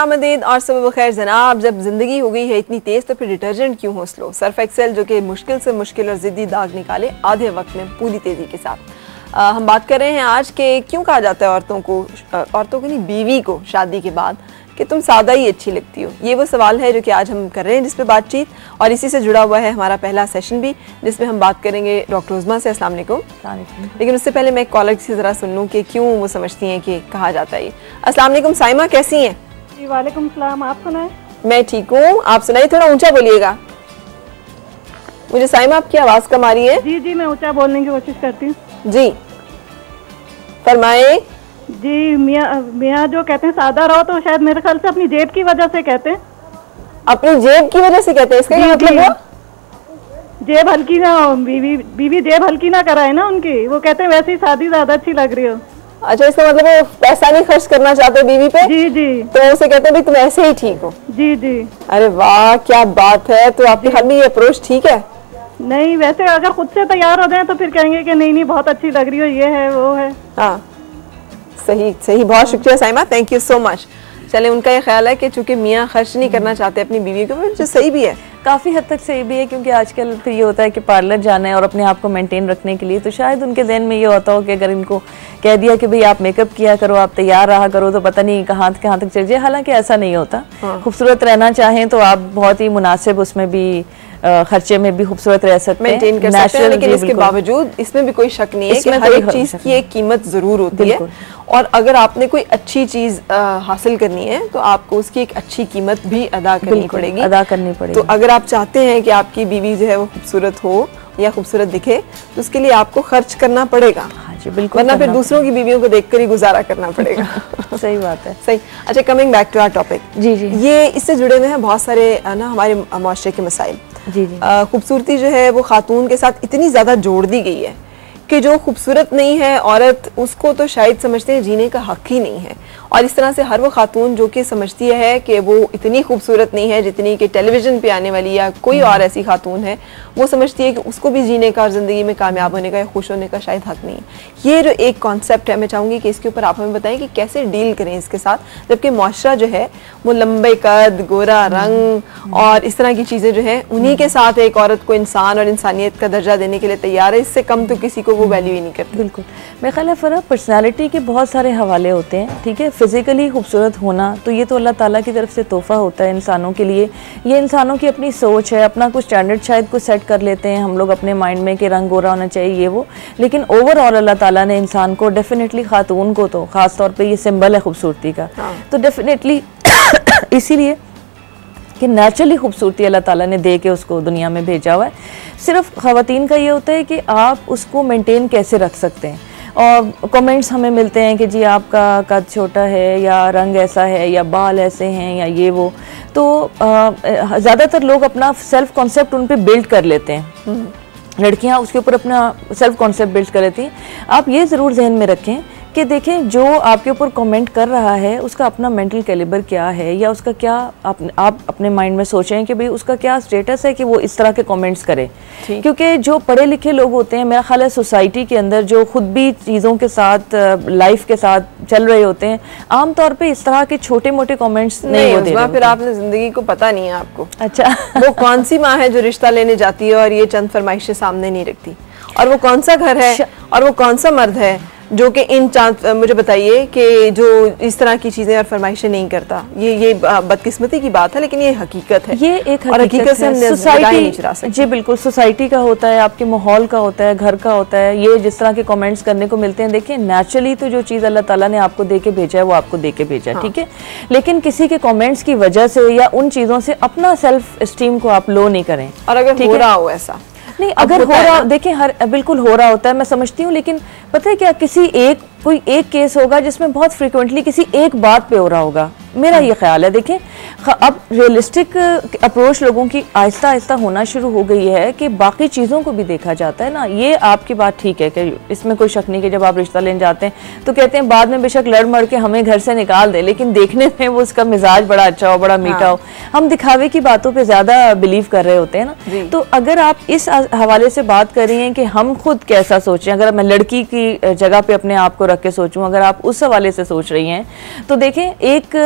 खुशामदीद और सुबह बखैर जनाब। जब जिंदगी हो गई है इतनी तेज तो फिर डिटर्जेंट क्यों हो स्लो। सर्फ एक्सेल जो कि मुश्किल से मुश्किल और जिद्दी दाग निकाले आधे वक्त में पूरी तेजी के साथ। हम बात कर रहे हैं आज के क्यों कहा जाता है औरतों को नहीं बीवी को शादी के बाद कि तुम सादा ही अच्छी लगती हो। ये वो सवाल है जो कि आज हम कर रहे हैं जिस पे बातचीत, और इसी से जुड़ा हुआ है हमारा पहला सेशन भी जिसमें हम बात करेंगे डॉक्टर उज़मा से। अस्सलाम वालेकुम। लेकिन उससे पहले मैं एक कॉलर से ज़रा सुन लूँ कि क्यों वो समझती हैं कि कहा जाता है। अस्सलाम वालेकुम साइमा, कैसी हैं? जी वालेकुम सलाम, आप सुनाएं? मैं ठीक हूँ, आप सुनाइए, थोड़ा ऊंचा बोलिएगा। मुझे साइमा आपकी आवाज़ कम आ रही है। जी जी मैं ऊंचा बोलने की कोशिश करती हूँ। जी फरमाए। जी मियाँ जो कहते हैं सादा रहो तो शायद मेरे ख्याल से अपनी जेब की वजह से कहते हैं। अपनी जेब की वजह से कहते हैं, इसका क्या मतलब हुआ? जेब हल्की ना हो, बीवी जेब हल्की ना कराए ना उनकी, वो कहते हैं वैसे ही शादी ज्यादा अच्छी लग रही हो। अच्छा, इसका मतलब वो पैसा नहीं खर्च करना चाहते बीवी पे? जी जी। तो उसे कहते हैं भाई तुम ऐसे ही ठीक हो। जी जी। अरे वाह क्या बात है। तो आपके ख्याल में ये अप्रोच ठीक है? नहीं, वैसे अगर खुद से तैयार हो जाए तो फिर कहेंगे कि नहीं नहीं बहुत अच्छी लग रही हो, ये है वो है। हाँ सही सही, बहुत शुक्रिया Saima, thank you so much. चले, उनका ये ख्याल है कि चूंकि मियाँ खर्च नहीं करना चाहते अपनी बीवी को, जो सही भी है, काफ़ी हद तक सही भी है, क्योंकि आजकल फिर ये होता है कि पार्लर जाना है और अपने आप को मेंटेन रखने के लिए, तो शायद उनके ज़हन में ये होता हो कि अगर इनको कह दिया कि भाई आप मेकअप किया करो, आप तैयार रहा करो, तो पता नहीं कहाँ तक चल जाए। हालांकि ऐसा नहीं होता। खूबसूरत रहना चाहें तो आप बहुत ही मुनासिब उसमें भी खर्चे में भी खूबसूरत रह सकते हैं, मेंटेन कर सकते हैं। लेकिन इसके बावजूद इसमें भी कोई शक नहीं है कि हर एक चीज़ की एक कीमत ज़रूर होती है, और अगर आपने कोई अच्छी चीज़ हासिल करनी है तो आपको उसकी एक अच्छी कीमत भी अदा करनी पड़ेगी। तो अगर आप चाहते हैं कि आपकी बीवी जो है वो खूबसूरत हो या खूबसूरत दिखे तो उसके लिए आपको खर्च करना पड़ेगा। हाँ जी बिल्कुल, वरना फिर दूसरों की बीवियों को देखकर ही गुजारा करना पड़ेगा। सही बात है, सही। अच्छा, coming back to our topic. जी जी, ये इससे जुड़े हुए हैं बहुत सारे ना हमारे माशरे के मसाइल। जी जी। खूबसूरती जो है वो खातून के साथ इतनी ज़्यादा जोड़ दी गई है कि जो खूबसूरत नहीं है औरत, उसको तो शायद समझते हैं जीने का हक ही नहीं है। और इस तरह से हर वो खातून जो कि समझती है कि वो इतनी खूबसूरत नहीं है जितनी कि टेलीविज़न पे आने वाली या कोई और ऐसी खातून है, वो समझती है कि उसको भी जीने का और ज़िंदगी में कामयाब होने का या खुश होने का शायद हक नहीं है। ये जो एक कॉन्सेप्ट है, मैं चाहूँगी कि इसके ऊपर आप हमें बताएं कि कैसे डील करें इसके साथ, जबकि मुआशरा जो है वो लंबे कद, गोरा रंग और इस तरह की चीज़ें जो है उन्हीं के साथ एक औरत को इंसान और इंसानियत का दर्जा देने के लिए तैयार है। इससे कम तो किसी को वो वैल्यू ही नहीं करती। बिल्कुल, मेरा ख्याल है फ़र्क पर्सनालिटी के बहुत सारे हवाले होते हैं। ठीक है, फिज़िकली खूबसूरत होना तो ये तो अल्लाह ताला की तरफ से तोहफ़ा होता है इंसानों के लिए। ये इंसानों की अपनी सोच है, अपना कुछ स्टैंडर्ड शायद कुछ सेट कर लेते हैं हम लोग अपने माइंड में कि रंग गोरा होना चाहिए ये वो, लेकिन ओवरऑल अल्लाह ताला ने इंसान को डेफिनेटली खातून को तो ख़ास तौर पे ये सिंबल है खूबसूरती का। तो डेफिनेटली इसीलिए कि नेचुरली खूबसूरती अल्लाह ताला ने दे के उसको दुनिया में भेजा हुआ है। सिर्फ ख़वातीन का ये होता है कि आप उसको मेंटेन कैसे रख सकते हैं। और कमेंट्स हमें मिलते हैं कि जी आपका कद छोटा है या रंग ऐसा है या बाल ऐसे हैं या ये वो, तो ज़्यादातर लोग अपना सेल्फ कॉन्सेप्ट उन पे बिल्ड कर लेते हैं। लड़कियां उसके ऊपर अपना सेल्फ कॉन्सेप्ट बिल्ड कर लेती हैं। आप ये ज़रूर जहन में रखें कि देखें जो आपके ऊपर कमेंट कर रहा है उसका अपना मेंटल कैलिबर क्या है, या उसका क्या आप अपने माइंड में सोचें कि भाई उसका क्या स्टेटस है कि वो इस तरह के कमेंट्स करे। क्योंकि जो पढ़े लिखे लोग होते हैं, मेरा ख्याल है सोसाइटी के अंदर जो खुद भी चीज़ों के साथ लाइफ के साथ चल रहे होते हैं, आमतौर पे इस तरह के छोटे मोटे कमेंट्स नहीं होते। फिर आपने ज़िंदगी को पता नहीं है आपको। अच्छा वो कौन सी माँ है जो रिश्ता लेने जाती है और ये चंद फरमाइशें सामने नहीं रखती, और वो कौन सा घर है और वो कौन सा मर्द है जो कि मुझे बताइए कि जो इस तरह की चीज़ें और फरमाइशें नहीं करता। ये बदकिस्मती की बात है, लेकिन ये हकीकत है। ये एक हकीकत से हम सोसाइटी नहीं चुरा सकते। जी बिल्कुल, सोसाइटी का होता है, आपके माहौल का होता है, घर का होता है। ये जिस तरह के कमेंट्स करने को मिलते हैं, देखिए नेचुरली तो जो चीज़ अल्लाह ताला ने आपको दे के भेजा है वो आपको दे के भेजा है। ठीक है, लेकिन किसी के कमेंट्स की वजह से या उन चीज़ों से अपना सेल्फ एस्टीम को आप लो नहीं करें। और अगर हो रहा हो ऐसा नहीं, अगर हो रहा, देखिए हर बिल्कुल हो रहा होता है, मैं समझती हूँ, लेकिन पता है क्या, कोई एक केस होगा जिसमें बहुत फ्रिक्वेंटली किसी एक बात पे हो रहा होगा। मेरा ये ख्याल है, देखें अब रियलिस्टिक अप्रोच लोगों की आहिस्ता आहिस्ता होना शुरू हो गई है कि बाकी चीज़ों को भी देखा जाता है ना। ये आपकी बात ठीक है कि इसमें कोई शक नहीं कि जब आप रिश्ता लेने जाते हैं तो कहते हैं बाद में बेशक लड़ मड़ के हमें घर से निकाल दे, लेकिन देखने में वो उसका मिजाज बड़ा अच्छा हो, बड़ा मीठा हो। हम दिखावे की बातों पर ज़्यादा बिलीव कर रहे होते हैं ना। तो अगर आप इस हवाले से बात कर रही हैं कि हम खुद कैसा सोचें, अगर मैं लड़की की जगह पर अपने आप को रख के सोचूं, अगर आप उस हवाले से सोच रही हैं तो देखें एक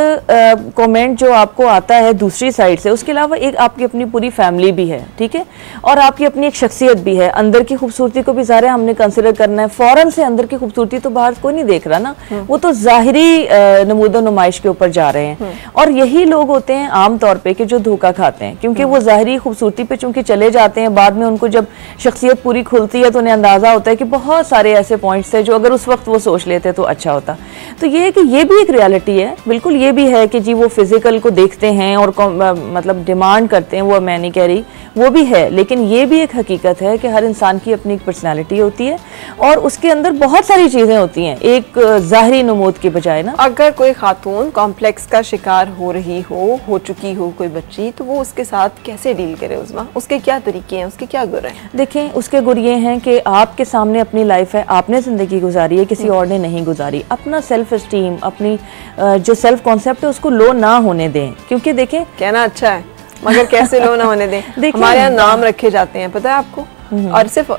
कमेंट जो आपको आता है दूसरी साइड से, उसके अलावा एक आपकी अपनी पूरी फैमिली भी है, ठीक है, और आपकी अपनी एक शख्सियत भी है। अंदर की खूबसूरती को भी ज़ाहिर हमने कंसिडर करना है। फौरन से अंदर की खूबसूरती तो बाहर कोई नहीं देख रहा ना, वो तो ज़ाहिरी नमूदो नुमाइश के ऊपर जा रहे हैं। और यही लोग होते हैं आम तौर पे कि जो धोखा खाते हैं, क्योंकि वो ज़ाहिरी खूबसूरती पे चूंकि चले जाते हैं, बाद में उनको जब शख्सियत पूरी खुलती है तो उन्हें अंदाज़ा होता है कि बहुत सारे ऐसे पॉइंट्स थे जो अगर उस वक्त वो सोच लेते तो अच्छा होता। तो ये है कि ये भी एक रियलिटी है, बिल्कुल ये भी है कि जी वो फिजिकल को देखते हैं और मतलब डिमांड करते हैं, वो मैं नहीं कह रही, वो भी है, लेकिन ये भी एक हकीकत है कि हर इंसान की अपनी एक पर्सनैलिटी होती है और उसके अंदर बहुत सारी चीज़ें होती हैं, एक ज़ाहिरी नमूद के बजाय ना। अगर कोई खातून कॉम्प्लेक्स का शिकार हो रही हो चुकी हो कोई बच्ची, तो वो उसके साथ कैसे डील करे उस्मा? उसके क्या तरीके हैं, उसके क्या गुर हैं? देखें, उसके गुर ये हैं कि आपके सामने अपनी लाइफ है, आपने ज़िंदगी गुजारी है, किसी और ने नहीं गुजारी। अपना सेल्फ एस्टीम, अपनी जो सेल्फ कॉन्सेप्ट है उसको लो ना होने दें, क्योंकि देखें कहना अच्छा है मगर कैसे लो ना होने दें। हमारे यहाँ नाम रखे जाते हैं, पता है आपको, और सिर्फ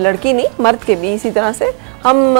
लड़की नहीं मर्द के भी इसी तरह से। हम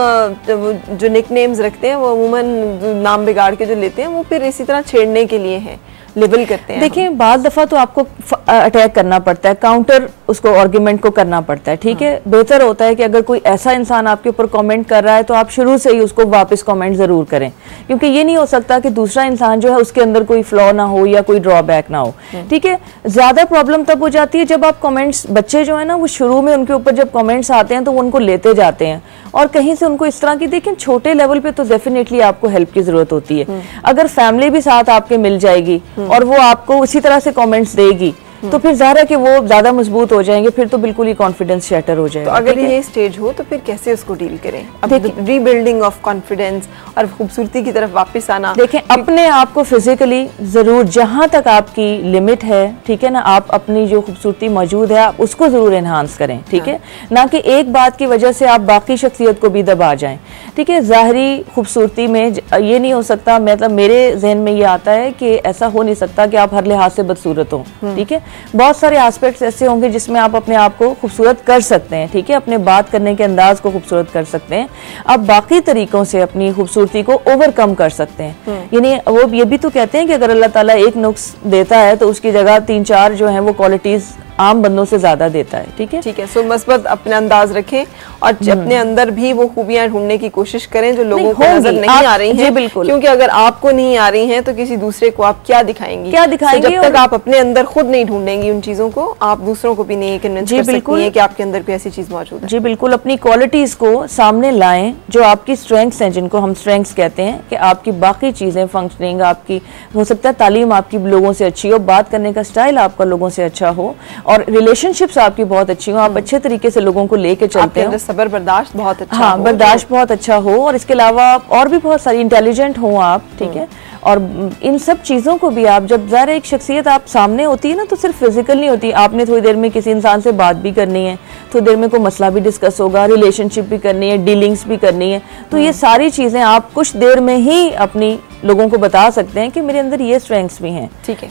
जो निक नेम्स रखते हैं वो अमूमन नाम बिगाड़ के जो लेते हैं वो फिर इसी तरह छेड़ने के लिए हैं, लेबल करते हैं। देखिए, बाद दफ़ा तो आपको अटैक करना पड़ता है, काउंटर उसको आर्गुमेंट को करना पड़ता है, ठीक है। बेहतर होता है कि अगर कोई ऐसा इंसान आपके ऊपर कमेंट कर रहा है तो आप शुरू से ही उसको वापस कमेंट ज़रूर करें, क्योंकि ये नहीं हो सकता कि दूसरा इंसान जो है उसके अंदर कोई फ्लॉ ना हो या कोई ड्रॉबैक ना हो, ठीक है। ज़्यादा प्रॉब्लम तब हो जाती है जब आप कमेंट्स, बच्चे जो है ना वो शुरू में उनके ऊपर जब कमेंट्स आते हैं तो वो उनको लेते जाते हैं और कहीं से उनको इस तरह की, देखें छोटे लेवल पे तो डेफिनेटली आपको हेल्प की ज़रूरत होती है। अगर फैमिली भी साथ आपके मिल जाएगी और वो आपको उसी तरह से कमेंट्स देगी तो फिर ज़ाहिर है कि वो ज़्यादा मजबूत हो जाएंगे, फिर तो बिल्कुल ही कॉन्फिडेंस शैटर हो जाएगा। तो अगर ये स्टेज हो तो फिर कैसे उसको डील करें? अब रीबिल्डिंग ऑफ कॉन्फिडेंस और खूबसूरती की तरफ वापस आना। देखें, अपने आप को फिजिकली ज़रूर जहाँ तक आपकी लिमिट है, ठीक है ना, आप अपनी जो खूबसूरती मौजूद है आप उसको ज़रूर एनहांस करें, ठीक है, ना कि एक बात की वजह से आप बाकी शख्सियत को भी दबा जाएं, ठीक है। ज़ाहरी खूबसूरती में ये नहीं हो सकता, मतलब मेरे जहन में ये आता है कि ऐसा हो नहीं सकता कि आप हर लिहाज से बदसूरत हो, ठीक है। बहुत सारे एस्पेक्ट्स ऐसे होंगे जिसमें आप अपने आप को खूबसूरत कर सकते हैं, ठीक है, अपने बात करने के अंदाज को खूबसूरत कर सकते हैं, आप बाकी तरीकों से अपनी खूबसूरती को ओवरकम कर सकते हैं। यानी वो ये भी तो कहते हैं कि अगर अल्लाह ताला एक नुक्स देता है तो उसकी जगह 3-4 जो है वो क्वालिटीज आम बंदों से ज्यादा देता है, ठीक है। ठीक है, सो मस्बत अपने अंदाज रखें और अपने अंदर भी वो खूबियां ढूंढने की कोशिश करें जो लोगों को नजर नहीं आ रही हैं। बिल्कुल, क्योंकि अगर आपको नहीं आ रही हैं तो किसी दूसरे को आप क्या दिखाएंगी? क्या दिखाएंगी? जब तक आप अपने अंदर खुद नहीं ढूंढेंगी उन चीजों को, आप दूसरों को भी नहीं कन्विंस कर सकती हैं कि आपके अंदर कोई ऐसी चीज मौजूद है। जी बिल्कुल, अपनी क्वालिटीज को सामने लाएं जो आपकी स्ट्रेंथ्स हैं, जिनको हम स्ट्रेंथ्स कहते हैं, कि आपकी बाकी चीजें फंक्शनिंग, आपकी हो सकता है तालीम आपकी लोगों से अच्छी हो, बात करने का स्टाइल आपका लोगों से अच्छा हो और रिलेशनशिप आपकी बहुत अच्छी हो, आप अच्छे तरीके से लोगों को लेके चलते हो, सब्र बर्दाश्त बहुत अच्छा हाँ, बर्दाश्त बहुत अच्छा हो, और इसके अलावा और भी बहुत सारी इंटेलिजेंट हो आप, ठीक है। और इन सब चीज़ों को भी आप जब ज़रा एक शख्सियत आप सामने होती है ना तो सिर्फ फिजिकल नहीं होती, आपने थोड़ी देर में किसी इंसान से बात भी करनी है, थोड़ी देर में कोई मसला भी डिस्कस होगा, रिलेशनशिप भी करनी है, डीलिंग्स भी करनी है, तो ये सारी चीज़ें आप कुछ देर में ही अपनी लोगों को बता सकते हैं कि मेरे अंदर ये स्ट्रेंथ्स भी हैं। ठीक है,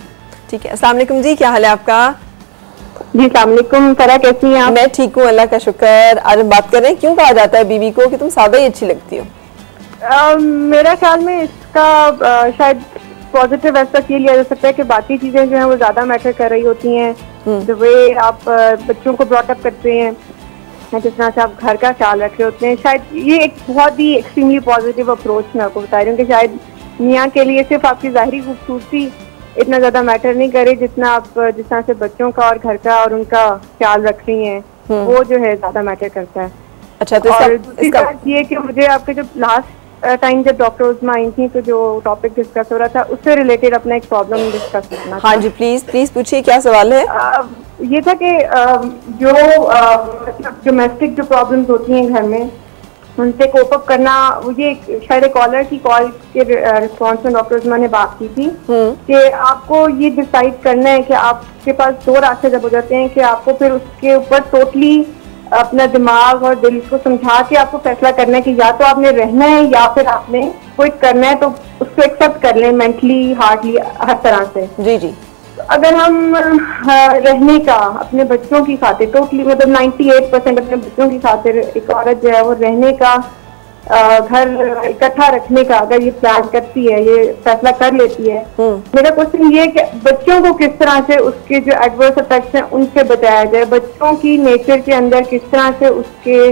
ठीक है। अस्सलाम वालेकुम जी, क्या हाल है आपका? जी सलामुअलैकुम, फरा कैसी हैं आप? मैं ठीक हूँ, अल्लाह का शुक्र। आज हम बात कर रहे हैं क्यों कहा जाता है बीवी को कि तुम सादा ही अच्छी लगती हो? मेरा ख्याल में इसका शायद पॉजिटिव एस्पेक्ट ये लिया जा सकता है कि बाकी चीजें जो हैं वो ज्यादा मैटर कर रही होती हैं, जो वे आप बच्चों को ब्रॉटअप करते हैं, जिस तरह से आप घर का ख्याल रख रहे होते हैं, शायद ये एक बहुत ही एक्सट्रीमली पॉजिटिव अप्रोच मैं आपको बता रही हूँ कि शायद मियाँ के लिए सिर्फ आपकी ज़ाहिरी खूबसूरती इतना ज्यादा मैटर नहीं करे जितना आप जिस तरह से बच्चों का और घर का और उनका ख्याल रख रही हैं, वो जो है ज्यादा मैटर करता है। अच्छा, तो और दूसरी बात ये कि मुझे आपके जो लास्ट टाइम जब डॉक्टर उस्मा आई थी तो जो टॉपिक डिस्कस हो रहा था उससे रिलेटेड अपना एक प्रॉब्लम डिस्कस करना था। हाँ जी, प्लीज प्लीज पूछिए, क्या सवाल है? ये था कि जो डोमेस्टिक जो प्रॉब्लम्स होती हैं घर में उनसे कोप अप करना, ये शायद एक कॉलर की कॉल के रिस्पॉन्स में डॉक्टर उस्मा ने बात की थी कि आपको ये डिसाइड करना है कि आपके पास 2 रास्ते जब हो जाते हैं कि आपको फिर उसके ऊपर टोटली अपना दिमाग और दिल को समझा के आपको फैसला करना है कि या तो आपने रहना है या फिर आपने क्विट करना है, तो उसको एक्सेप्ट कर लें मेंटली, हार्टली, हर तरह से। जी जी। अगर हम रहने का अपने बच्चों की खातिर टोटली मतलब 98% अपने बच्चों की खातिर एक औरत जो है वो रहने का घर इकट्ठा रखने का अगर ये प्लान करती है, ये फैसला कर लेती है, मेरा क्वेश्चन ये है कि बच्चों को किस तरह से उसके जो एडवर्स इफेक्ट्स हैं उनसे बचाया जाए, बच्चों की नेचर के अंदर किस तरह से उसके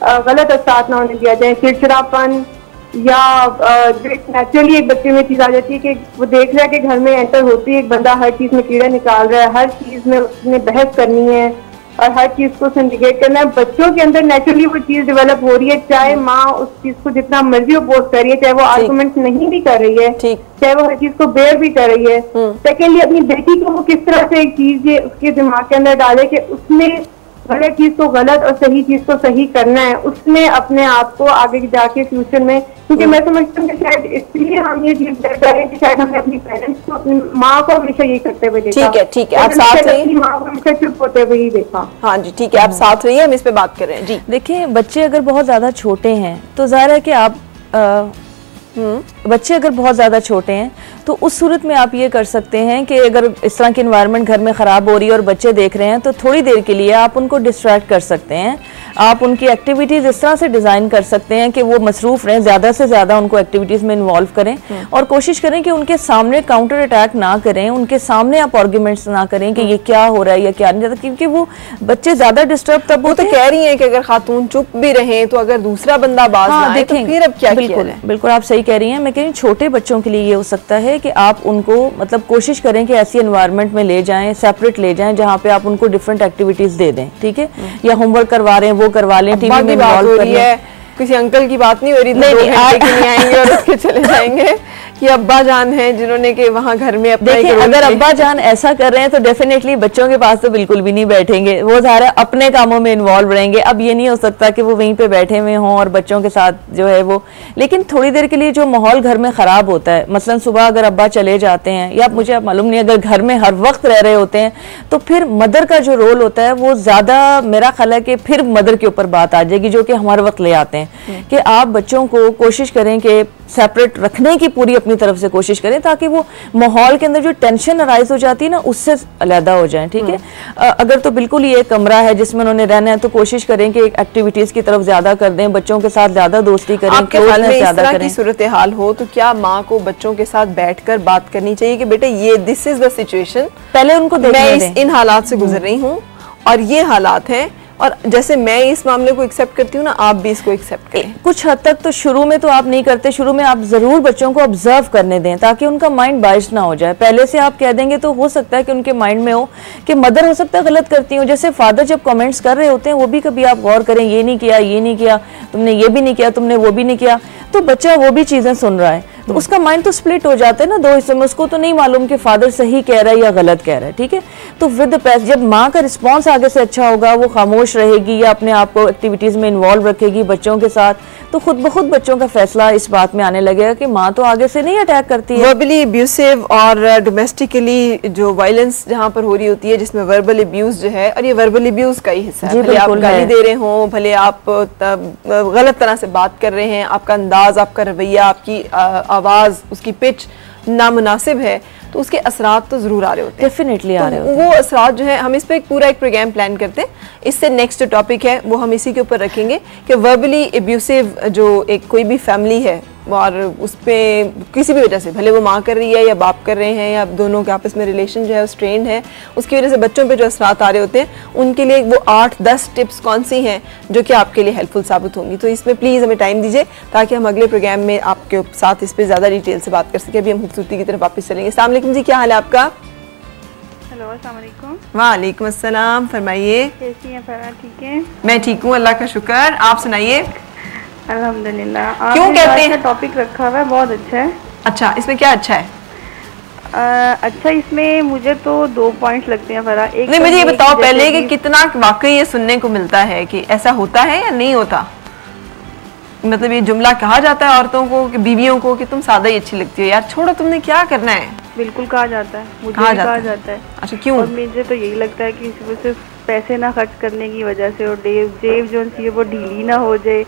गलत असर ना होने दिया जाए, चिड़चिड़ापन या जो नेचुरली एक बच्चे में चीज आ जाती है कि वो देख रहा है कि घर में एंटर होती है एक बंदा हर चीज में कीड़े निकाल रहा है, हर चीज में उसने बहस करनी है और हर चीज को सिंडिकेट करना है। बच्चों के अंदर नेचुरली वो चीज डेवलप हो रही है, चाहे माँ उस चीज को जितना मर्जी अपोज कर रही है, चाहे वो आर्गुमेंट नहीं भी कर रही है, चाहे वो हर चीज को बेयर भी कर रही है। सेकेंडली अपनी बेटी को वो किस तरह से एक चीज ये उसके दिमाग के अंदर डाले कि उसने गलत चीज को गलत और सही चीज को सही करना है, उसने अपने आप को आगे जाके फ्यूचर में, क्योंकि मैं समझती हूँ कि शायद इसलिए हम ये चीज करें कि शायद हमने अपनी पेरेंट्स को, अपनी माँ को हमेशा यही करते हुए देखा। ठीक है, आप साथ रहिए। अपनी माँ को हमेशा चुप होते हुए ही देखा। हाँ जी, ठीक है, आप साथ रहिए, हम इस पे बात कर रहे हैं जी। देखिए, बच्चे अगर बहुत ज्यादा छोटे हैं तो जाहिर है कि आप बच्चे अगर बहुत ज़्यादा छोटे हैं तो उस सूरत में आप ये कर सकते हैं कि अगर इस तरह की इन्वायरमेंट घर में ख़राब हो रही है और बच्चे देख रहे हैं तो थोड़ी देर के लिए आप उनको डिस्ट्रैक्ट कर सकते हैं। आप उनकी एक्टिविटीज़ इस तरह से डिज़ाइन कर सकते हैं कि वो मसरूफ़ रहें, ज़्यादा से ज़्यादा उनको एक्टिविटीज़ में इन्वॉल्व करें और कोशिश करें कि उनके सामने काउंटर अटैक ना करें, उनके सामने आप आर्ग्यूमेंट्स ना करें कि ये क्या हो रहा है या क्या नहीं जाता, क्योंकि वो बच्चे ज़्यादा डिस्टर्ब तब वो तो कह रही हैं कि अगर खातून चुप भी रहें तो अगर दूसरा बंदा बाज ना आए तो फिर अब क्या किया जाए। बिल्कुल आप सही कह रही हैं। मैं कह रही हूँ छोटे बच्चों के लिए ये हो सकता है कि आप उनको मतलब कोशिश करें कि ऐसी एनवायरनमेंट में ले जाएं, सेपरेट ले जाएं जहाँ पे आप उनको डिफरेंट एक्टिविटीज दे दें, ठीक है, या होमवर्क करवा रहे हैं वो करवा लें, टीवी में इन्वॉल्व कर लें। किसी अंकल की बात नहीं हो रही, नहीं आएंगे और उसके चले जाएंगे कि अब्बा जान हैं जिन्होंने कि वहाँ घर में अपना देखिए अगर अब्बा जान ऐसा कर रहे हैं तो डेफिनेटली बच्चों के पास तो बिल्कुल भी नहीं बैठेंगे, वो सारा अपने कामों में इन्वॉल्व रहेंगे। अब ये नहीं हो सकता कि वो वहीं पे बैठे हुए हों और बच्चों के साथ जो है वो, लेकिन थोड़ी देर के लिए जो माहौल घर में ख़राब होता है, मसलन सुबह अगर अब्बा चले जाते हैं या मुझे मालूम नहीं अगर घर में हर वक्त रह रहे होते हैं तो फिर मदर का जो रोल होता है वो ज़्यादा मेरा ख्याल है कि फिर मदर के ऊपर बात आ जाएगी, जो कि हम हर वक्त ले आते हैं कि आप बच्चों को कोशिश करें कि सेपरेट रखने की पूरी अपनी तरफ से कोशिश करें ताकि वो माहौल के अंदर जो टेंशन अराइज हो जाती है ना उससे अलहदा हो जाए, ठीक है। अगर तो बिल्कुल ये कमरा है जिसमें उन्होंने रहना है तो कोशिश करें कि एक्टिविटीज की तरफ ज्यादा कर दें, बच्चों के साथ ज्यादा दोस्ती करें, क्लोजनेस ज्यादा करें। सूरत हाल हो तो क्या माँ को बच्चों के साथ बैठकर बात करनी चाहिए कि बेटे ये दिस इज द सिचुएशन, पहले उनको मैं इन हालात से गुजर रही हूँ और ये हालात हैं और जैसे मैं इस मामले को एक्सेप्ट करती हूँ ना आप भी इसको एक्सेप्ट करें। कुछ हद तक तो शुरू में तो आप नहीं करते, शुरू में आप जरूर बच्चों को ऑब्जर्व करने दें ताकि उनका माइंड बाइस ना हो जाए। पहले से आप कह देंगे तो हो सकता है कि उनके माइंड में हो कि मदर हो सकता है गलत करती हूँ, जैसे फादर जब कमेंट्स कर रहे होते हैं वो भी कभी आप गौर करें, ये नहीं किया, ये नहीं किया, तुमने ये भी नहीं किया, तुमने वो भी नहीं किया, तो बच्चा वो भी चीजें सुन रहा है तो उसका माइंड तो स्प्लिट हो जाता है ना दो हिस्सों में, उसको तो नहीं मालूम कि फादर सही कह रहा है या गलत कह रहा है, ठीक है। तो विद द पैस जब माँ का रिस्पॉन्स आगे से अच्छा होगा, वो खामोश रहेगी या अपने आप को एक्टिविटीज में इन्वॉल्व रखेगी बच्चों के साथ, तो खुद ब खुद बच्चों का फैसला इस बात में आने लगेगा कि माँ तो आगे से नहीं अटैक करती है। वर्बली अब्यूसिव और डोमेस्टिकली जो वायलेंस जहाँ पर हो रही होती है जिसमें वर्बल अब्यूज जो है, और ये वर्बल अब्यूज का ही हिस्सा है, भले आप गाली दे रहे हो, भले आप गलत तरह से बात कर रहे हैं, आपका अंदाज, आपका रवैया, आपकी आवाज़, उसकी पिच नामुनासिब है तो उसके असरात तो जरूर आ रहे होते हैं, डेफिनेटली आ रहे होते हैं। वो असरात जो है हम इस पे एक पूरा एक प्रोग्राम प्लान करते हैं, इससे नेक्स्ट टॉपिक है वो हम इसी के ऊपर रखेंगे कि वर्बली एब्यूसिव जो एक कोई भी फैमिली है और उस पर किसी भी वजह से, भले वो माँ कर रही है या बाप कर रहे हैं या दोनों के आपस में रिलेशन जो है वो स्ट्रेन है, उसकी वजह से बच्चों पे जो असरात आ रहे होते हैं उनके लिए वो 8-10 टिप्स कौन सी हैं जो कि आपके लिए हेल्पफुल साबित होंगी। तो इसमें प्लीज़ हमें टाइम दीजिए ताकि हम अगले प्रोग्राम में आपके साथ इस पर ज़्यादा डिटेल से बात कर सकें। अभी हम खूबसूरती की तरफ वापस चलेंगे। अस्सलाम वालेकुम जी, क्या हाल है आपका? हेलो, अस्सलाम वालेकुम। वालेकुम अस्सलाम, फरमाइए। कैसी हैं फरा? ठीक है, मैं ठीक हूँ, अल्लाह का शुक्र। आप सुनाइए। अल्हम्दुलिल्लाह। क्यों कहते हैं टॉपिक रखा हुआ है, बहुत अच्छा है। अच्छा, इसमें क्या अच्छा है? अच्छा, इसमें मुझे तो 2 पॉइंट्स लगते हैं फरा। एक नहीं, मुझे ये बताओ पहले कि कितना वाकई ये सुनने को मिलता है कि ऐसा होता है या नहीं होता, मतलब ये जुमला कहा जाता है औरतों को कि बीवियों को कि तुम सादा ही अच्छी लगती हो, यार छोड़ो तुमने क्या करना है। बिल्कुल कहा जाता है, मुझे कहा जाता है। अच्छा, क्यों? और मुझे तो यही लगता है कि सिर्फ पैसे ना खर्च करने की वजह से और जेब जो सी वो ढीली ना हो जाए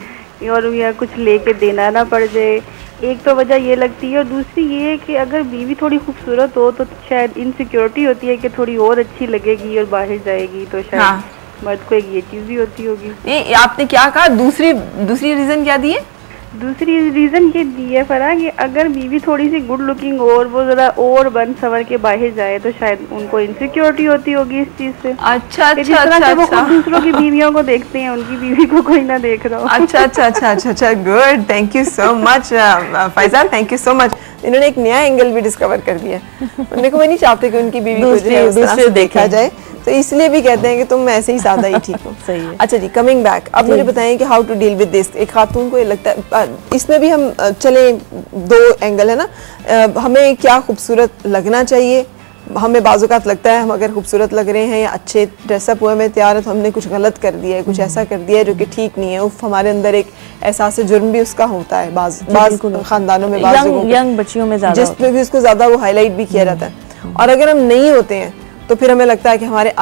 और या कुछ लेके देना ना पड़ जाए, एक तो वजह ये लगती है। और दूसरी ये है कि अगर बीवी थोड़ी खूबसूरत हो तो शायद इनसिक्योरिटी होती है कि थोड़ी और अच्छी लगेगी और बाहर जाएगी, तो शायद मर्द को एक ये चीज भी होती होगी। ये आपने क्या कहा? दूसरी रीजन क्या दी है? दूसरी रीजन ये दी है फरा कि अगर बीवी थोड़ी सी गुड लुकिंग हो और वो जरा और बन सवर के बाहर जाए तो शायद उनको इनसिक्योरिटी होती होगी इस चीज से। अच्छा जिस तरह से वो खुद दूसरों की बीवियों को देखते हैं, उनकी बीवी को कोई ना देख रहा हो। अच्छा, good, thank you so much Faisal, thank you so much. इन्होंने एक नया एंगल भी डिस्कवर कर दिया। उन्हें वो नहीं चाहते कि उनकी बीवी को दूसरे देखा जाए, तो इसलिए भी कहते हैं कि तुम ऐसे ही सादा ही ठीक हो। सही है। अच्छा जी, कमिंग बैक, अब मुझे बताएं कि how to deal with this. एक खातून को ये लगता है, इसमें भी हम चले, दो एंगल है ना, हमें क्या खूबसूरत लगना चाहिए। हमें बाज़-औक़ात लगता है हम अगर खूबसूरत लग रहे हैं या अच्छे ड्रेसअप हुए में तैयार है तो हमने कुछ गलत कर दिया है, कुछ ऐसा कर दिया है जो कि ठीक नहीं है। उफ, हमारे अंदर एक एहसास जुर्म भी उसका होता है बाज़ खानदानों में, यंग बच्चियों में ज़्यादा, जिसमें भी उसको ज़्यादा वो हाईलाइट भी किया जाता है। और अगर हम नहीं होते हैं तो फिर हमें लगता है कि हमारे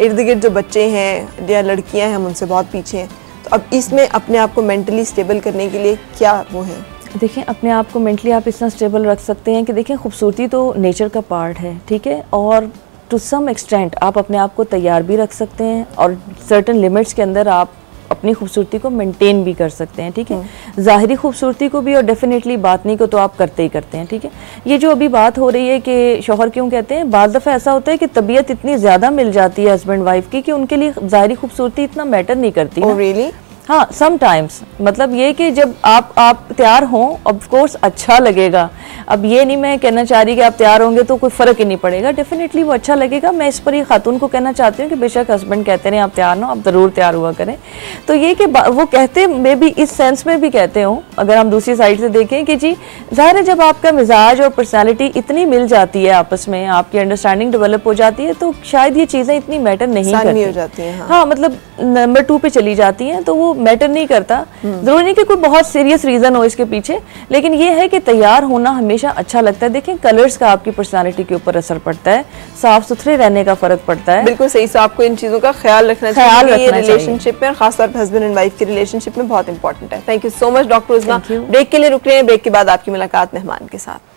इर्द गिर्द जो बच्चे हैं या लड़कियां हैं हम उनसे बहुत पीछे हैं। तो अब इसमें अपने आप को मेंटली स्टेबल करने के लिए क्या वो है? देखिए, अपने आप को मेंटली आप इतना स्टेबल रख सकते हैं कि देखिए, खूबसूरती तो नेचर का पार्ट है, ठीक है, और टू सम एक्सटेंट आप अपने आप को तैयार भी रख सकते हैं और सर्टेन लिमिट्स के अंदर आप अपनी खूबसूरती को मेंटेन भी कर सकते हैं, ठीक है। ज़ाहिरी खूबसूरती को भी और डेफिनेटली बातनी को तो आप करते ही करते हैं, ठीक है। ये जो अभी बात हो रही है कि शौहर क्यों कहते हैं, बाज़ दफ़ा ऐसा होता है कि तबीयत इतनी ज़्यादा मिल जाती है हस्बैंड वाइफ की कि उनके लिए ज़ाहिरी खूबसूरती इतना मैटर नहीं करती। Oh, really? हाँ, समटाइम्स, मतलब ये कि जब आप तैयार हों, ऑफ कोर्स अच्छा लगेगा। अब ये नहीं मैं कहना चाह रही कि आप तैयार होंगे तो कोई फ़र्क ही नहीं पड़ेगा, डेफिनेटली वो अच्छा लगेगा। मैं इस पर ये खातून को कहना चाहती हूँ कि बेशक हस्बैंड कहते हैं आप तैयार ना, आप ज़रूर तैयार हुआ करें। तो ये कि वो कहते मे भी इस सेंस में भी कहते हों, अगर हम दूसरी साइड से देखें कि जी ज़ाहिर है जब आपका मिजाज और पर्सनैलिटी इतनी मिल जाती है, आपस में आपकी अंडरस्टैंडिंग डेवलप हो जाती है, तो शायद ये चीज़ें इतनी मैटर नहीं करती। हाँ, मतलब नंबर 2 पे चली जाती हैं, तो वो मैटर नहीं करता। जरूरी नहीं कि कोई बहुत सीरियस रीजन हो इसके पीछे, लेकिन ये है कि तैयार होना हमेशा अच्छा लगता है। देखें, कलर्स का आपकी पर्सनालिटी के ऊपर असर पड़ता है, साफ सुथरे रहने का फर्क पड़ता है। बिल्कुल सही। सो आपको इन चीजों का ख्याल रखना चाहिए, ये रिलेशनशिप में, खासतौर पर हस्बैंड एंड वाइफ की रिलेशनशिप में बहुत इंपॉर्टेंट है। Thank you so much doctor Uzma. Break के लिए रुक रहे हैं, ब्रेक के बाद आपकी मुलाकात मेहमान के साथ।